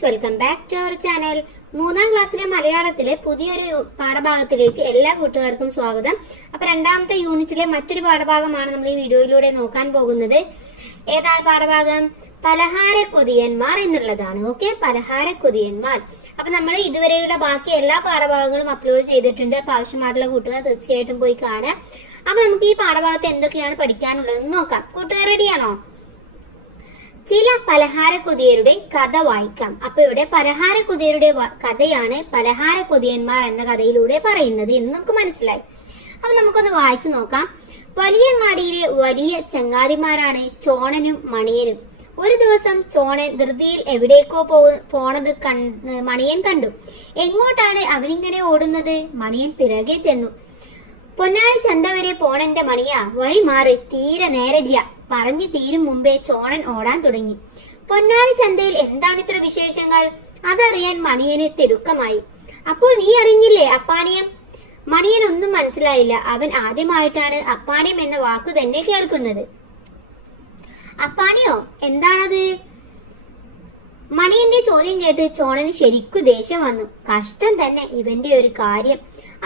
Friends welcome back to our channel മൂന്നാം ക്ലാസ്സിലെ മലയാളത്തിലെ പുതിയൊരു പാഠഭാഗത്തിലേക്ക് എല്ലാ കൂട്ടുകാർക്കും സ്വാഗതം. അപ്പൊ രണ്ടാമത്തെ യൂണിറ്റിലെ മറ്റൊരു പാഠഭാഗമാണ് നമ്മൾ ഈ വീഡിയോയിലൂടെ നോക്കാൻ പോകുന്നത്. ഏതാണ് പാഠഭാഗം? പലഹാര കൊതിയന്മാർ എന്നുള്ളതാണ്. ഓക്കെ? പലഹാര കൊതിയന്മാർ അപ്പൊ നമ്മൾ ഇതുവരെയുള്ള ബാക്കി എല്ലാ പാഠഭാഗങ്ങളും അപ്ലോഡ് ചെയ്തിട്ടുണ്ട്. അപ്പൊ ആവശ്യമായിട്ടുള്ള കൂട്ടുകാർ തീർച്ചയായിട്ടും പോയി കാണാം അപ്പൊ നമുക്ക് ഈ പാഠഭാഗത്ത് എന്തൊക്കെയാണ് പഠിക്കാനുള്ളതെന്ന് നോക്കാം. കൂട്ടുകാർ റെഡിയാണോ ചില പലഹാര കഥ വായിക്കാം. അപ്പൊ ഇവിടെ പലഹാര കഥയാണ് പലഹാര കൊതിയന്മാർ എന്ന കഥയിലൂടെ പറയുന്നത് എന്ന് നമുക്ക് മനസ്സിലായി. അപ്പൊ നമുക്കൊന്ന് വായിച്ചു നോക്കാം. വലിയങ്ങാടിയിലെ വലിയ ചങ്ങാതിമാരാണ് ചോണനും മണിയനും. ഒരു ദിവസം ചോണൻ ധൃതിയിൽ എവിടേക്കോ പോ പോണത് മണിയൻ കണ്ടു. എങ്ങോട്ടാണ് അവനിങ്ങനെ ഓടുന്നത്? മണിയൻ പിറകെ ചെന്നു. പൊന്നാനി ചന്ത വരെ പോണന്റെ മണിയാ വഴി മാറി തീരെ നേരടിയ. പറഞ്ഞു തീരും മുമ്പേ ചോണൻ ഓടാൻ തുടങ്ങി. പൊന്നാനി ചന്തയിൽ എന്താണ് ഇത്ര വിശേഷങ്ങൾ? അതറിയാൻ മണിയനെ തിടുക്കമായി. അപ്പോൾ നീ അറിഞ്ഞില്ലേ അപ്പാണിയം? മണിയൻ ഒന്നും മനസ്സിലായില്ല. അവൻ ആദ്യമായിട്ടാണ് അപ്പാണിയം എന്ന വാക്കു തന്നെ കേൾക്കുന്നത്. അപ്പാണിയോ എന്താണത്? മണിയന്റെ ചോദ്യം കേട്ട് ചോണന് ശരിക്കു ദേഷ്യം വന്നു. കഷ്ടം തന്നെ ഇവന്റെ ഒരു കാര്യം.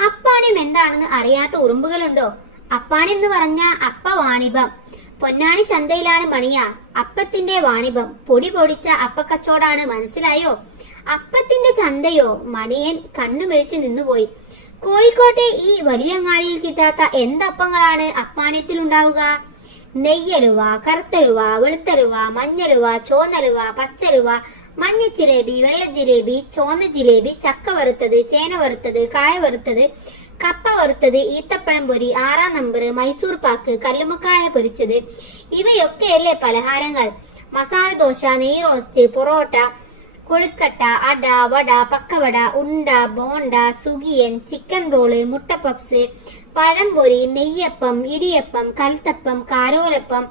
അപ്പാണിയം എന്താണെന്ന് അറിയാത്ത ഉറുമ്പുകളുണ്ടോ? അപ്പാണി എന്ന് പറഞ്ഞ അപ്പ വാണിഭം പൊന്നാണി ചന്തയിലാണ് മണിയ. അപ്പത്തിന്റെ വാണിഭം. പൊടി പൊടിച്ച അപ്പക്കച്ചോടാണ് മനസ്സിലായോ? അപ്പത്തിന്റെ ചന്തയോ? മണിയൻ കണ്ണു മിഴിച്ചു നിന്നുപോയി. കോഴിക്കോട്ടെ ഈ വലിയങ്ങാടിയിൽ കിട്ടാത്ത എന്തപ്പങ്ങളാണ് അപ്പാണയത്തിൽ ഉണ്ടാവുക നെയ്യലുവ കറുത്തലുവ വെളുത്തലുവ മഞ്ഞലുവ ചോന്നലുവ പച്ചലുവ മഞ്ഞ ജിലേബി വെള്ള ജിലേബി ചോന്ന ജിലേബി ചക്ക വറുത്തത് ചേന വറുത്തത് കായ വറുത്തത് കപ്പ വറുത്തത് ഈത്തപ്പഴം പൊരി ആറാം നമ്പർ മൈസൂർ പാക്ക് കല്ലുമക്കായ പൊരിച്ചത്. ഇവയൊക്കെയല്ലേ പലഹാരങ്ങൾ. മസാല ദോശ നെയ് റോസ്റ്റ് പൊറോട്ട കൊഴുക്കട്ട അട വട പക്കവട ഉണ്ട ബോണ്ട സുഗിയൻ ചിക്കൻ റോൾ മുട്ട പപ്സ് പഴംപൊരി നെയ്യപ്പം ഇടിയപ്പം കൽത്തപ്പം കാരോലപ്പം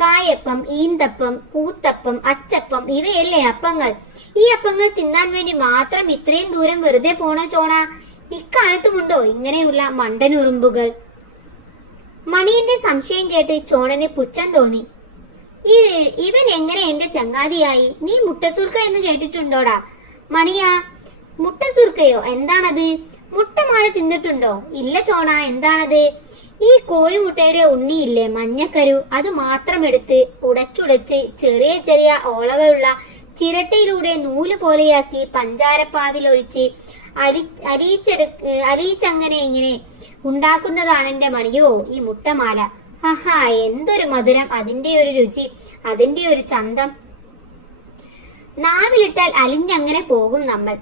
കായപ്പം ഈന്തപ്പം പൂത്തപ്പം അച്ചപ്പം ഇവയല്ലേ അപ്പങ്ങൾ. ഈ അപ്പങ്ങൾ തിന്നാൻ വേണ്ടി മാത്രം ഇത്രയും ദൂരം വെറുതെ പോണോ ചോണ? ഇക്കാലത്തുമുണ്ടോ ഇങ്ങനെയുള്ള മണ്ടനുറുമ്പുകൾ? മണിയന്റെ സംശയം കേട്ട് ചോണന് പുച്ഛം തോന്നി. ഈ ഇവൻ എങ്ങനെ എന്റെ ചങ്ങാതിയായി? നീ മുട്ടസുർക്ക എന്ന് കേട്ടിട്ടുണ്ടോടാ? മണിയാ മുട്ടസുർക്കയോ? എന്താണത്? മുട്ടമാല തിന്നിട്ടുണ്ടോ? ഇല്ല ചോണ എന്താണത്? ഈ കോഴിമുട്ടയുടെ ഉണ്ണിയില്ലേ മഞ്ഞക്കരു? അത് മാത്രം എടുത്ത് ഉടച്ചുടച്ച് ചെറിയ ചെറിയ ഓളകളുള്ള ചിരട്ടയിലൂടെ നൂൽ പോലെയാക്കി പഞ്ചാരപ്പാവിൽ ഒഴിച്ച് അരി അരിയിച്ചെടു അരിയിച്ചങ്ങനെ ഇങ്ങനെ ഉണ്ടാക്കുന്നതാണ് എന്റെ മണിയോ ഈ മുട്ടമാല. ആഹാ എന്തൊരു മധുരം. അതിന്റെ ഒരു രുചി അതിന്റെ ഒരു ചന്തം. നാവിലിട്ടാൽ അലിഞ്ഞങ്ങനെ പോകും നമ്മൾ.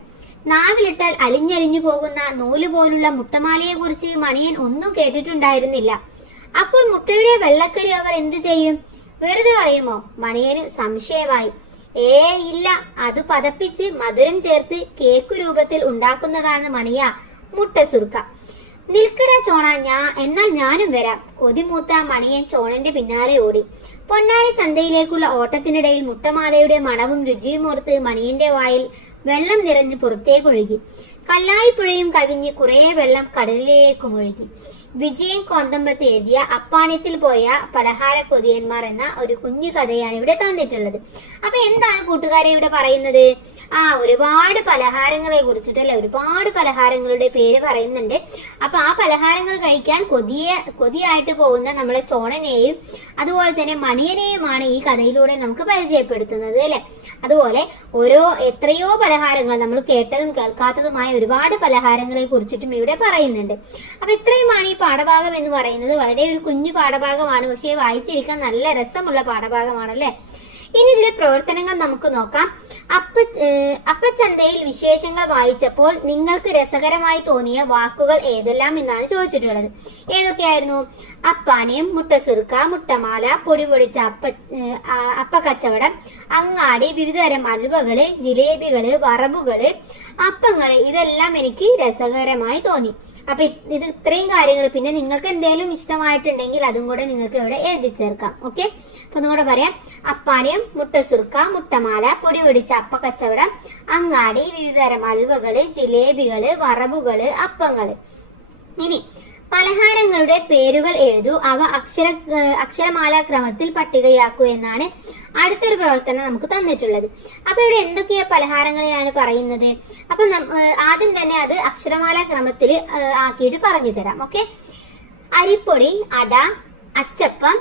നാവിലിട്ടാൽ അലിഞ്ഞലിഞ്ഞു പോകുന്ന നൂൽ പോലുള്ള മുട്ടമാലയെ കുറിച്ച് മണിയൻ ഒന്നും കേട്ടിട്ടുണ്ടായിരുന്നില്ല. അപ്പോൾ മുട്ടയുടെ വെള്ളക്കരി അവർ എന്തു ചെയ്യും? വെറുതെ കളയുമോ മണിയന് സംശയമായി. ഏ ഇല്ല. അത് പതപ്പിച്ച് മധുരം ചേർത്ത് കേക്ക് രൂപത്തിൽ ഉണ്ടാക്കുന്നതാണ് മണിയ. മുട്ട സുർക്ക. നിൽക്കട ചോണ ഞാ എന്നാൽ ഞാനും വരാം. കൊതിമൂത്ത മണിയൻ ചോണന്റെ പിന്നാലെ ഓടി. പൊന്നാനി ചന്തയിലേക്കുള്ള ഓട്ടത്തിനിടയിൽ മുട്ടമാലയുടെ മണവും രുചിയും ഓർത്ത് മണിയന്റെ വായിൽ വെള്ളം നിറഞ്ഞ് പുറത്തേക്കൊഴുകി. കല്ലായിപ്പുഴയും കവിഞ്ഞ് കുറേ വെള്ളം കടലിലേക്കും ഒഴുകി. വിജയൻ കോന്തമ്പത്ത് എഴുതിയ അപ്പാണ്യത്തിൽ പോയ പലഹാര കൊതിയന്മാർ എന്ന ഒരു കുഞ്ഞു കഥയാണ് ഇവിടെ തന്നിട്ടുള്ളത്. അപ്പൊ എന്താണ് കൂട്ടുകാരെ ഇവിടെ പറയുന്നത്? ആ ഒരുപാട് പലഹാരങ്ങളെ കുറിച്ചിട്ടല്ലേ ഒരുപാട് പലഹാരങ്ങളുടെ പേര് പറയുന്നുണ്ട്. അപ്പൊ ആ പലഹാരങ്ങൾ കഴിക്കാൻ കൊതിയ കൊതിയായിട്ട് പോകുന്ന നമ്മളെ ചോണനെയും അതുപോലെ തന്നെ മണിയനെയുമാണ് ഈ കഥയിലൂടെ നമുക്ക് പരിചയപ്പെടുത്തുന്നത് അല്ലെ? അതുപോലെ ഓരോ എത്രയോ പലഹാരങ്ങൾ നമ്മൾ കേട്ടതും കേൾക്കാത്തതുമായ ഒരുപാട് പലഹാരങ്ങളെ കുറിച്ചിട്ടും ഇവിടെ പറയുന്നുണ്ട്. അപ്പൊ ഇത്രയുമാണ് ഈ പാഠഭാഗം എന്ന് പറയുന്നത് വളരെ ഒരു കുഞ്ഞു പാഠഭാഗമാണ്. പക്ഷേ വായിച്ചിരിക്കാൻ നല്ല രസമുള്ള പാഠഭാഗമാണല്ലേ? ഇനി ഇതിലെ പ്രവർത്തനങ്ങൾ നമുക്ക് നോക്കാം. അപ്പ അപ്പച്ചന്തയിൽ വിശേഷങ്ങൾ വായിച്ചപ്പോൾ നിങ്ങൾക്ക് രസകരമായി തോന്നിയ വാക്കുകൾ ഏതെല്ലാം എന്നാണ് ചോദിച്ചിട്ടുള്ളത്. ഏതൊക്കെയായിരുന്നു? അപ്പാണിയം മുട്ടസുറുക്ക മുട്ടമാല പൊടി പൊടിച്ച അപ്പ അപ്പ കച്ചവടം അങ്ങാടി വിവിധതരം അലുവകൾ ജിലേബികൾ വറവുകൾ അപ്പങ്ങൾ ഇതെല്ലാം എനിക്ക് രസകരമായി തോന്നി. അപ്പൊ ഇത് ഇത് ഇത്രയും കാര്യങ്ങൾ പിന്നെ നിങ്ങൾക്ക് എന്തെങ്കിലും ഇഷ്ടമായിട്ടുണ്ടെങ്കിൽ അതും കൂടെ നിങ്ങൾക്ക് ഇവിടെ എഴുതി ചേർക്കാം. ഓക്കെ അപ്പൊ ഒന്നുകൂടെ പറയാം. അപ്പാണിയം മുട്ടസുർക്ക മുട്ടമാല പൊടി പൊടിച്ച അപ്പ കച്ചവടം അങ്ങാടി വിവിധതരം അൽവകൾ ജിലേബികൾ വറവുകൾ അപ്പങ്ങൾ. ഇനി പലഹാരങ്ങളുടെ പേരുകൾ എഴുതൂ. അവ അക്ഷര അക്ഷരമാല അക്ഷരമാലാ ക്രമത്തിൽ പട്ടികയാക്കൂ എന്നാണ് അടുത്തൊരു പ്രവർത്തനം നമുക്ക് തന്നിട്ടുള്ളത്. അപ്പൊ ഇവിടെ എന്തൊക്കെയാ പലഹാരങ്ങളെയാണ് പറയുന്നത്? അപ്പൊ ആദ്യം തന്നെ അത് അക്ഷരമാലാ ക്രമത്തിൽ ആക്കിയിട്ട് പറഞ്ഞു തരാം. ഓക്കെ? അരിപ്പൊടി അട അച്ചപ്പം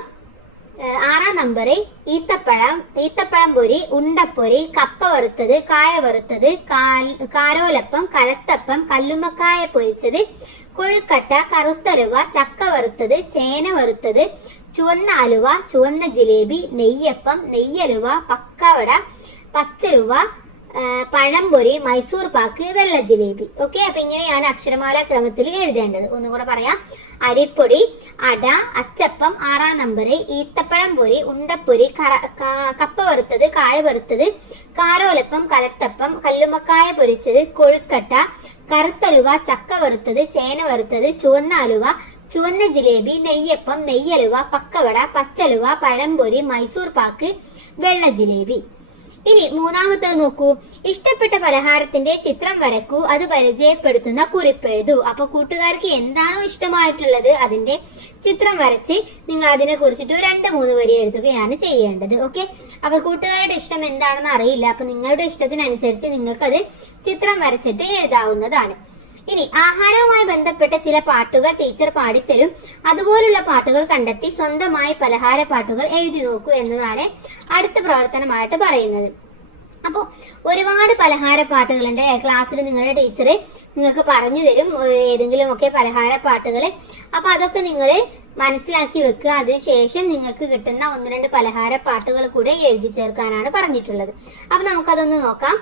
ആറാം നമ്പർ ഈത്തപ്പഴം ഈത്തപ്പഴം പൊരി ഉണ്ടപ്പൊരി കപ്പ വറുത്തത് കായ വറുത്തത് കാരോലപ്പം കലത്തപ്പം കല്ലുമ്മക്കായ പൊരിച്ചത് കൊഴുക്കട്ട കറുത്തലുവ ചക്ക വറുത്തത് ചേന വറുത്തത് ചുവന്ന അലുവ ചുവന്ന ജിലേബി നെയ്യപ്പം നെയ്യലുവ പക്കവട പച്ചലുവ പഴംപൊരി മൈസൂർ പാക്ക് വെള്ള ജിലേബി. ഓക്കെ? അപ്പൊ ഇങ്ങനെയാണ് അക്ഷരമാല ക്രമത്തിൽ എഴുതേണ്ടത്. ഒന്നും കൂടെ പറയാം. അരിപ്പൊടി അട അച്ചപ്പം ആറാം നമ്പർ ഈത്തപ്പഴം പൊരി ഉണ്ടപ്പൊരി കപ്പ വറുത്തത് കായ വറുത്തത് കാരോലപ്പം കലത്തപ്പം കല്ലുമക്കായ പൊരിച്ചത് കൊഴുക്കട്ട കറുത്തലുവ ചക്ക വറുത്തത് ചേന വറുത്തത് ചുവന്ന അലുവ ചുവന്ന ജിലേബി നെയ്യപ്പം നെയ്യലുവ പക്കവട പച്ചലുവ പഴംപൊരി മൈസൂർ പാക്ക് വെള്ള ജിലേബി. ഇനി മൂന്നാമത്തേത് നോക്കൂ. ഇഷ്ടപ്പെട്ട പലഹാരത്തിന്റെ ചിത്രം വരക്കൂ. അത് പരിചയപ്പെടുത്തുന്ന കുറിപ്പ് കുറിപ്പെഴുതൂ. അപ്പൊ കൂട്ടുകാർക്ക് എന്താണോ ഇഷ്ടമായിട്ടുള്ളത് അതിന്റെ ചിത്രം വരച്ച് നിങ്ങൾ അതിനെ കുറിച്ചിട്ട് രണ്ട് മൂന്ന് വരി എഴുതുകയാണ് ചെയ്യേണ്ടത്. ഓക്കെ? അപ്പൊ കൂട്ടുകാരുടെ ഇഷ്ടം എന്താണെന്ന് അറിയില്ല. അപ്പൊ നിങ്ങളുടെ ഇഷ്ടത്തിനനുസരിച്ച് നിങ്ങൾക്കത് ചിത്രം വരച്ചിട്ട് എഴുതാവുന്നതാണ്. ഇനി ആഹാരവുമായി ബന്ധപ്പെട്ട ചില പാട്ടുകൾ ടീച്ചർ പാടിത്തരും. അതുപോലുള്ള പാട്ടുകൾ കണ്ടെത്തി സ്വന്തമായി പലഹാര പാട്ടുകൾ എഴുതി നോക്കൂ എന്നതാണ് അടുത്ത പ്രവർത്തനമായിട്ട് പറയുന്നത്. അപ്പോൾ ഒരുപാട് പലഹാര പാട്ടുകളുണ്ട്. ക്ലാസ്സിൽ നിങ്ങളുടെ ടീച്ചർ നിങ്ങൾക്ക് പറഞ്ഞു തരും ഏതെങ്കിലുമൊക്കെ പലഹാര പാട്ടുകൾ അപ്പൊ അതൊക്കെ നിങ്ങൾ മനസ്സിലാക്കി വെക്കുക. അതിനുശേഷം നിങ്ങൾക്ക് കിട്ടുന്ന ഒന്ന് രണ്ട് പലഹാര പാട്ടുകൾ കൂടെ എഴുതി ചേർക്കാനാണ് പറഞ്ഞിട്ടുള്ളത്. അപ്പൊ നമുക്കതൊന്ന് നോക്കാം.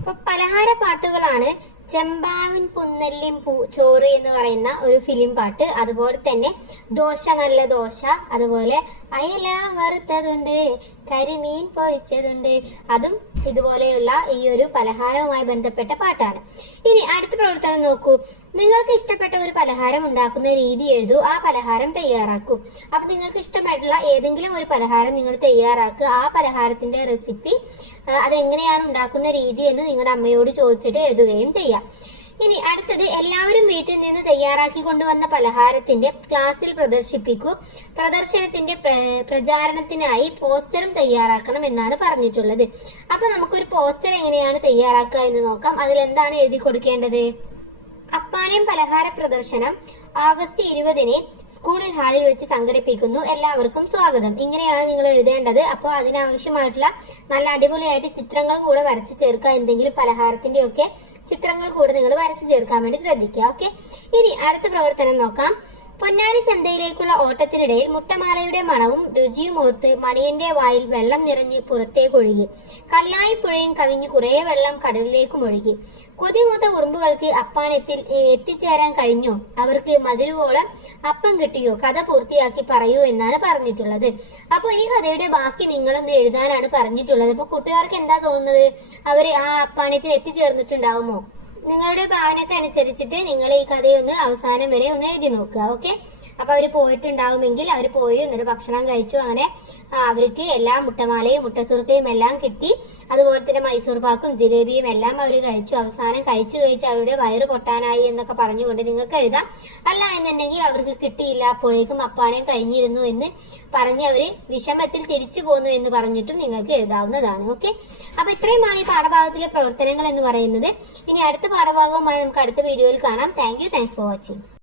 അപ്പൊ പലഹാര പാട്ടുകളാണ് ചെമ്പാവിൻ പുന്നല്ലിൻ പൂ ചോറ് എന്ന് പറയുന്ന ഒരു ഫിലിം പാട്ട്. അതുപോലെ തന്നെ ദോശ നല്ല ദോശ. അതുപോലെ അയല വറുത്തതുണ്ട്. കരിമീൻ പൊരിച്ചതുണ്ട്. അതും ഇതുപോലെയുള്ള ഈ ഒരു പലഹാരവുമായി ബന്ധപ്പെട്ട പാട്ടാണ്. ഇനി അടുത്ത പ്രവർത്തനം നോക്കൂ. നിങ്ങൾക്ക് ഇഷ്ടപ്പെട്ട ഒരു പലഹാരം ഉണ്ടാക്കുന്ന രീതി എഴുതൂ. ആ പലഹാരം തയ്യാറാക്കൂ. അപ്പൊ നിങ്ങൾക്ക് ഇഷ്ടമായിട്ടുള്ള ഏതെങ്കിലും ഒരു പലഹാരം നിങ്ങൾ തയ്യാറാക്കുക. ആ പലഹാരത്തിന്റെ റെസിപ്പി അതെങ്ങനെയാണ് ഉണ്ടാക്കുന്ന രീതി എന്ന് നിങ്ങളുടെ അമ്മയോട് ചോദിച്ചിട്ട് എഴുതുകയും ചെയ്യാം. ഇനി അടുത്തത് എല്ലാവരും വീട്ടിൽ നിന്ന് തയ്യാറാക്കി കൊണ്ടുവന്ന പലഹാരത്തിന്റെ ക്ലാസ്സിൽ പ്രദർശിപ്പിക്കൂ. പ്രദർശനത്തിന്റെ പ്രചാരണത്തിനായി പോസ്റ്ററും തയ്യാറാക്കണം എന്നാണ് പറഞ്ഞിട്ടുള്ളത്. അപ്പൊ നമുക്കൊരു പോസ്റ്റർ എങ്ങനെയാണ് തയ്യാറാക്കുക എന്ന് നോക്കാം. അതിൽ എന്താണ് എഴുതി കൊടുക്കേണ്ടത്? അപ്പാണിയം പലഹാര പ്രദർശനം. ആഗസ്റ്റ് ഇരുപതിന് സ്കൂളിൽ ഹാളിൽ വെച്ച് സംഘടിപ്പിക്കുന്നു. എല്ലാവർക്കും സ്വാഗതം. ഇങ്ങനെയാണ് നിങ്ങൾ എഴുതേണ്ടത്. അപ്പോൾ അതിനാവശ്യമായിട്ടുള്ള നല്ല അടിപൊളിയായിട്ട് ചിത്രങ്ങളും കൂടെ വരച്ച് ചേർക്കുക. എന്തെങ്കിലും പലഹാരത്തിന്റെ ഒക്കെ ചിത്രങ്ങൾ കൂടെ നിങ്ങൾ വരച്ച് ചേർക്കാൻ വേണ്ടി ശ്രദ്ധിക്കുക. ഓക്കെ? ഇനി അടുത്ത പ്രവർത്തനം നോക്കാം. പൊന്നാനി ചന്തയിലേക്കുള്ള ഓട്ടത്തിനിടയിൽ മുട്ടമാലയുടെ മണവും രുചിയും ഓർത്ത് മണിയന്റെ വായിൽ വെള്ളം നിറഞ്ഞ് കല്ലായി പുഴയും കവിഞ്ഞ് കുറേ വെള്ളം കടലിലേക്കും ഒഴുകി. കൊതിമൂത്ത ഉറുമ്പുകൾക്ക് അപ്പാണത്തിൽ എത്തിച്ചേരാൻ കഴിഞ്ഞോ. അവർക്ക് മതിലുവോളം അപ്പം കിട്ടിയോ? കഥ പൂർത്തിയാക്കി പറയൂ എന്നാണ് പറഞ്ഞിട്ടുള്ളത്. അപ്പോൾ ഈ കഥയുടെ ബാക്കി നിങ്ങളൊന്ന് എഴുതാനാണ് പറഞ്ഞിട്ടുള്ളത്. അപ്പോൾ കൂട്ടുകാർക്ക് എന്താ തോന്നുന്നത്? അവർ ആ അപ്പാണത്തിൽ എത്തിച്ചേർന്നിട്ടുണ്ടാവുമോ? നിങ്ങളുടെ അനുസരിച്ചിട്ട് നിങ്ങൾ ഈ കഥയൊന്ന് അവസാനം വരെ ഒന്ന് എഴുതി നോക്കുക ഓക്കെ അപ്പൊ അവർ പോയിട്ടുണ്ടാവുമെങ്കിൽ അവർ പോയി എന്നൊരു ഭക്ഷണം കഴിച്ചു. അങ്ങനെ അവർക്ക് എല്ലാ മുട്ടമാലയും മുട്ടസുറുക്കയും എല്ലാം കിട്ടി. അതുപോലെ തന്നെ മൈസൂർ പാക്കും ജിലേബിയും എല്ലാം അവർ കഴിച്ചു. അവസാനം കഴിച്ചു കഴിച്ച് അവരുടെ വയറ് പൊട്ടാനായി എന്നൊക്കെ പറഞ്ഞുകൊണ്ട് നിങ്ങൾക്ക് എഴുതാം. അല്ല എന്നുണ്ടെങ്കിൽ അവർക്ക് കിട്ടിയില്ല. അപ്പോഴേക്കും അപ്പാണയും കഴിഞ്ഞിരുന്നു എന്ന് പറഞ്ഞ് അവർ വിഷമത്തിൽ തിരിച്ചു പോന്നു എന്ന് പറഞ്ഞിട്ടും നിങ്ങൾക്ക് എഴുതാവുന്നതാണ്. ഓക്കെ? അപ്പൊ ഇത്രയുമാണ് ഈ പാഠഭാഗത്തിലെ പ്രവർത്തനങ്ങൾ എന്ന് പറയുന്നത്. ഇനി അടുത്ത പാഠഭാഗവുമായി നമുക്ക് അടുത്ത വീഡിയോയിൽ കാണാം. Thank you thanks for watching